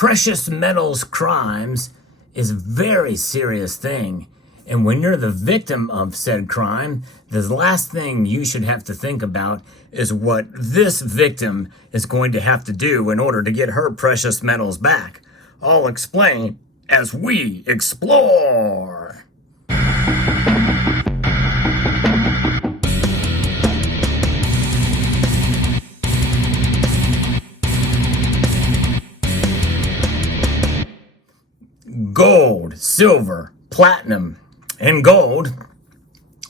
Precious metals crimes is a very serious thing. And when you're the victim of said crime, the last thing you should have to think about is what this victim is going to have to do in order to get her precious metals back. I'll explain as we explore. Gold, silver, platinum, and gold.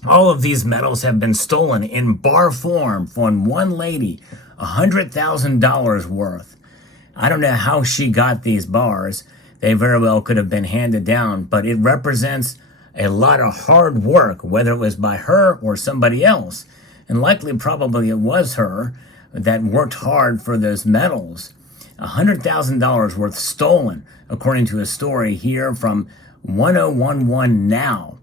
All of these metals have been stolen in bar form from one lady, $100,000 worth. I don't know how she got these bars. They very well could have been handed down, but it represents a lot of hard work, whether it was by her or somebody else. And likely probably it was her that worked hard for those metals. $100,000 worth stolen, according to a story here from 1011 Now.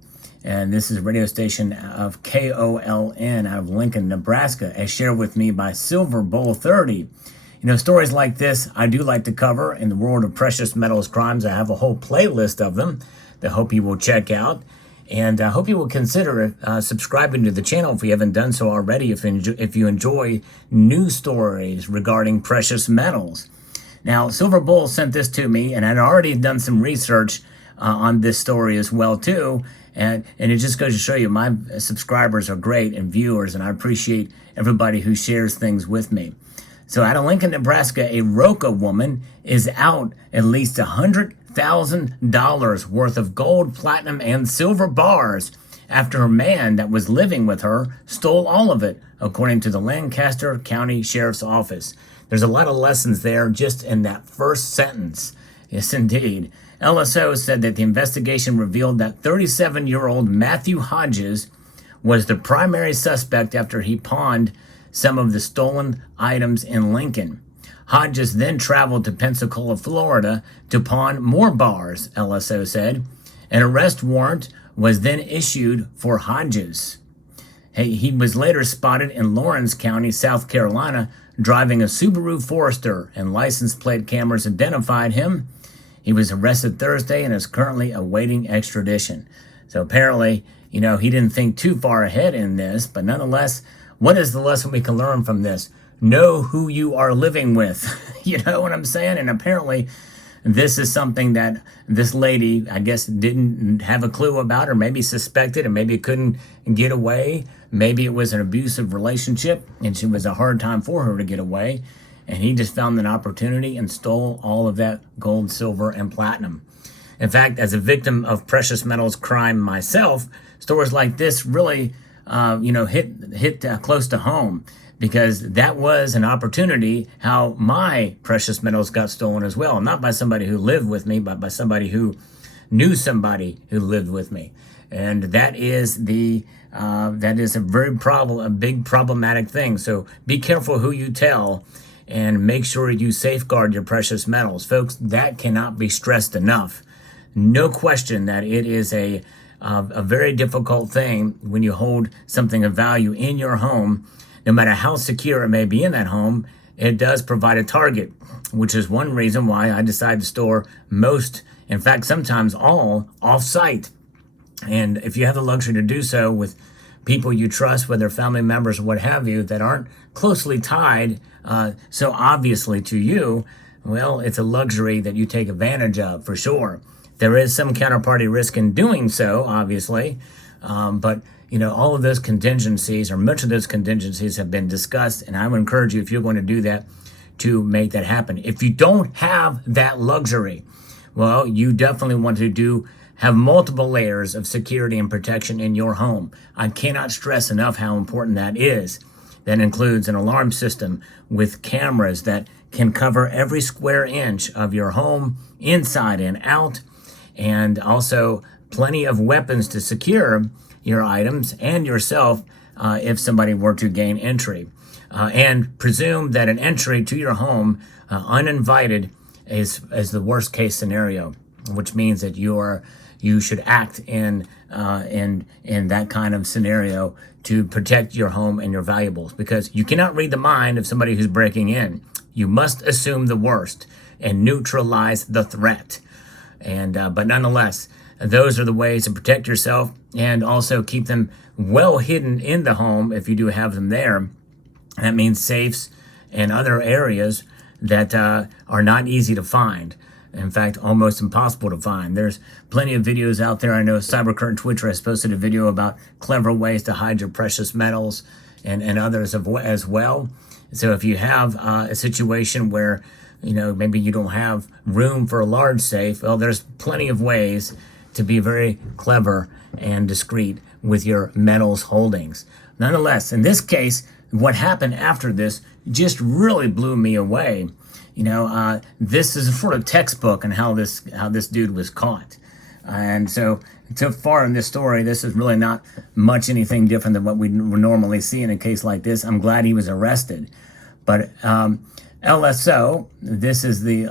And this is a radio station of KOLN out of Lincoln, Nebraska, as shared with me by Silver Bull 30. You know, stories like this I do like to cover in the world of precious metals crimes. I have a whole playlist of them that I hope you will check out. And I hope you will consider subscribing to the channel if you haven't done so already, if you enjoy news stories regarding precious metals. Now, Silver Bull sent this to me, and I'd already done some research on this story as well, too. And it just goes to show you my subscribers are great and viewers, and I appreciate everybody who shares things with me. So out of Lincoln, Nebraska, a Roca woman is out at least $100,000 worth of gold, platinum, and silver bars after her man that was living with her stole all of it, according to the Lancaster County Sheriff's Office. There's a lot of lessons there just in that first sentence. Yes, indeed. LSO said that the investigation revealed that 37-year-old Matthew Hodges was the primary suspect after he pawned some of the stolen items in Lincoln. Hodges then traveled to Pensacola, Florida to pawn more bars, LSO said. An arrest warrant was then issued for Hodges. He was later spotted in Lawrence County, South Carolina, driving a Subaru Forester, and license plate cameras identified him. He was arrested Thursday and is currently awaiting extradition. So apparently, you know, he didn't think too far ahead in this, but nonetheless, what is the lesson we can learn from this? Know who you are living with. You know what I'm saying? And apparently, this is something that this lady, I guess, didn't have a clue about, or maybe suspected, and maybe couldn't get away. Maybe it was an abusive relationship, and it was a hard time for her to get away. And he just found an opportunity and stole all of that gold, silver, and platinum. In fact, as a victim of precious metals crime myself, stories like this really, hit close to home, because that was an opportunity how my precious metals got stolen as well. Not by somebody who lived with me, but by somebody who knew somebody who lived with me. And that is a big problematic thing. So be careful who you tell, and make sure you safeguard your precious metals. Folks, that cannot be stressed enough. No question that it is a very difficult thing when you hold something of value in your home. No matter how secure it may be in that home, it does provide a target, which is one reason why I decide to store most, in fact, sometimes all, off-site. And if you have the luxury to do so with people you trust, whether family members or what have you, that aren't closely tied so obviously to you, well, it's a luxury that you take advantage of, for sure. There is some counterparty risk in doing so, obviously, but you know, all of those contingencies, or much of those contingencies, have been discussed, and I would encourage you, if you're going to do that, to make that happen. If you don't have that luxury, well, you definitely want to have multiple layers of security and protection in your home. I cannot stress enough how important that is. That includes an alarm system with cameras that can cover every square inch of your home, inside and out, and also plenty of weapons to secure your items and yourself if somebody were to gain entry. And presume that an entry to your home uninvited is the worst case scenario, which means that you should act in that kind of scenario to protect your home and your valuables, because you cannot read the mind of somebody who's breaking in. You must assume the worst. and neutralize the threat. And but nonetheless, those are the ways to protect yourself and also keep them well hidden in the home if you do have them there. That means safes and other areas that are not easy to find. In fact, almost impossible to find. There's plenty of videos out there. I know Cybercurrent Twitcher has posted a video about clever ways to hide your precious metals and others as well. So if you have a situation where, maybe you don't have room for a large safe, well, there's plenty of ways to be very clever and discreet with your metals holdings. Nonetheless, in this case, what happened after this just really blew me away. This is a sort of textbook on how this dude was caught. And so far in this story, this is really not much anything different than what we normally see in a case like this. I'm glad he was arrested. But LSO, this is the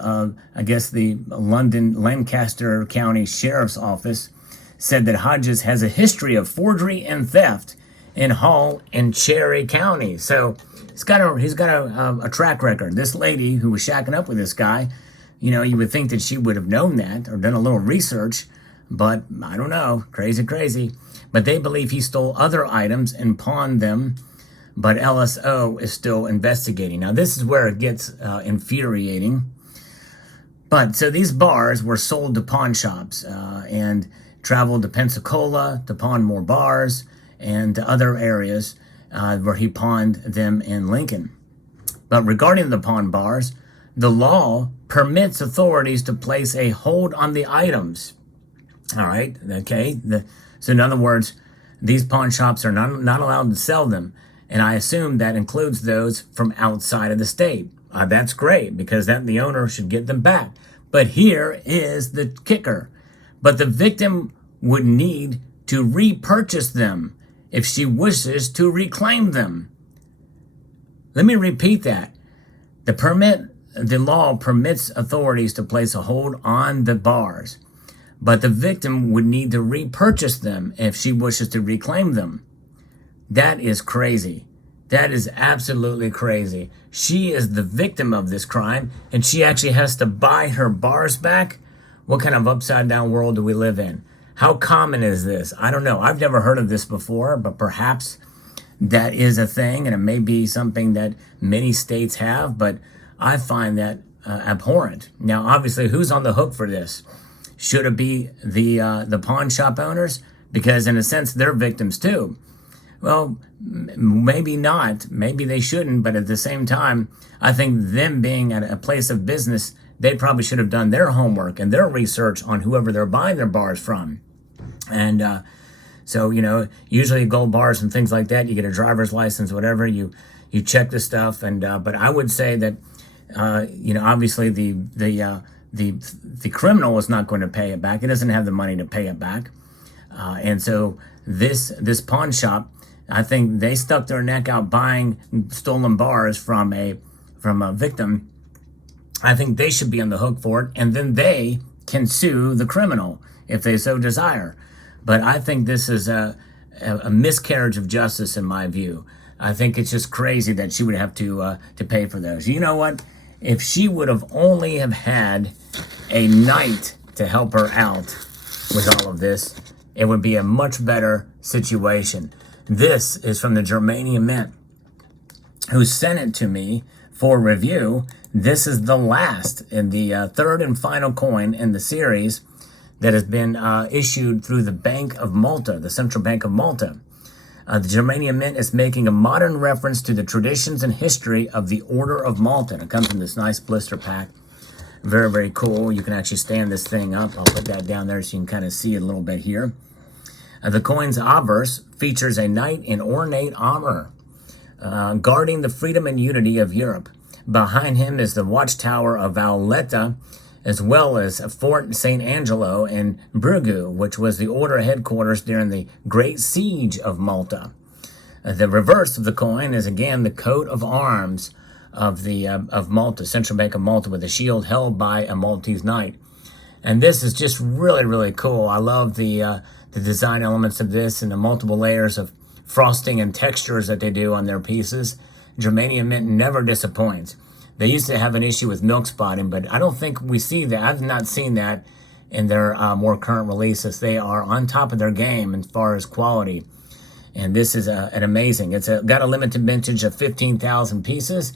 London Lancaster County Sheriff's Office, said that Hodges has a history of forgery and theft in Hull and Cherry County. So he's got a track record. This lady who was shacking up with this guy, you would think that she would have known that or done a little research, but I don't know, crazy. But they believe he stole other items and pawned them, but LSO is still investigating. Now this is where it gets infuriating. But so these bars were sold to pawn shops and traveled to Pensacola to pawn more bars and to other areas where he pawned them in Lincoln. But regarding the pawn bars, the law permits authorities to place a hold on the items. All right, okay. So in other words, these pawn shops are not allowed to sell them. And I assume that includes those from outside of the state. That's great, because then the owner should get them back. But here is the kicker. But the victim would need to repurchase them if she wishes to reclaim them. Let me repeat that. The law permits authorities to place a hold on the bars, but the victim would need to repurchase them if she wishes to reclaim them. That is crazy. That is absolutely crazy. She is the victim of this crime, and she actually has to buy her bars back? What kind of upside down world do we live in? How common is this? I don't know. I've never heard of this before, but perhaps that is a thing, and it may be something that many states have, but I find that abhorrent. Now, obviously, who's on the hook for this? Should it be the pawn shop owners? Because in a sense, they're victims too. Well, maybe not. Maybe they shouldn't, but at the same time, I think them being at a place of business, they probably should have done their homework and their research on whoever they're buying their bars from. And so, usually gold bars and things like that, you get a driver's license, whatever, you check the stuff. And but I would say that, obviously the criminal is not going to pay it back. He doesn't have the money to pay it back. And so this pawn shop, I think they stuck their neck out buying stolen bars from a victim. I think they should be on the hook for it, and then they can sue the criminal if they so desire. But I think this is a miscarriage of justice in my view. I think it's just crazy that she would have to pay for those. You know what? If she would have only have had a knight to help her out with all of this, it would be a much better situation. This is from the Germanium Mint, who sent it to me for review. This is the last in the third and final coin in the series that has been issued through the Bank of Malta, the Central Bank of Malta. The Germanium Mint is making a modern reference to the traditions and history of the Order of Malta. And it comes in this nice blister pack. Very, very cool. You can actually stand this thing up. I'll put that down there so you can kind of see it a little bit here. The coin's obverse features a knight in ornate armor, guarding the freedom and unity of Europe. Behind him is the watchtower of Valletta, as well as Fort St. Angelo in Brugge, which was the order headquarters during the Great Siege of Malta. The reverse of the coin is again the coat of arms of Malta, Central Bank of Malta, with a shield held by a Maltese knight. And this is just really, really cool. I love the design elements of this and the multiple layers of frosting and textures that they do on their pieces. Germanium Mint never disappoints. They used to have an issue with milk spotting, but I don't think we see that. I've not seen that in their more current releases. They are on top of their game as far as quality. And this is an amazing. It's got a limited vintage of 15,000 pieces,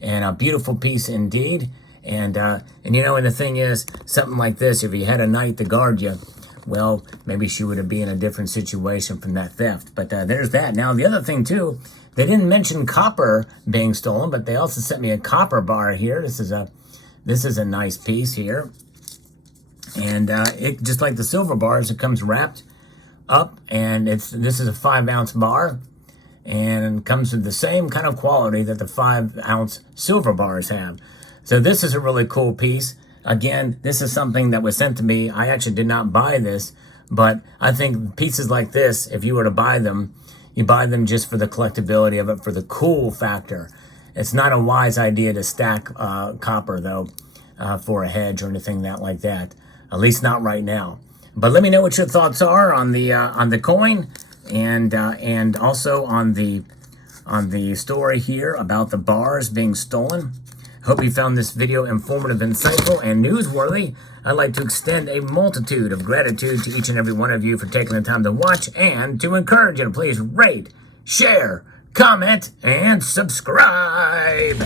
and a beautiful piece indeed. And you know, and the thing is, something like this, if you had a knight to guard you, well, maybe she would be in a different situation from that theft. But there's that. Now, the other thing too, they didn't mention copper being stolen, but they also sent me a copper bar here. This is a nice piece here, and it just like the silver bars, it comes wrapped up, and this is a 5-ounce bar, and comes with the same kind of quality that the 5-ounce silver bars have. So this is a really cool piece. Again, this is something that was sent to me. I actually did not buy this, but I think pieces like this, if you were to buy them, you buy them just for the collectability of it, for the cool factor. It's not a wise idea to stack copper though, for a hedge or anything like that. At least not right now. But let me know what your thoughts are on the coin, and also on the story here about the bars being stolen. Hope you found this video informative, insightful, and newsworthy. I'd like to extend a multitude of gratitude to each and every one of you for taking the time to watch, and to encourage you to please rate, share, comment, and subscribe.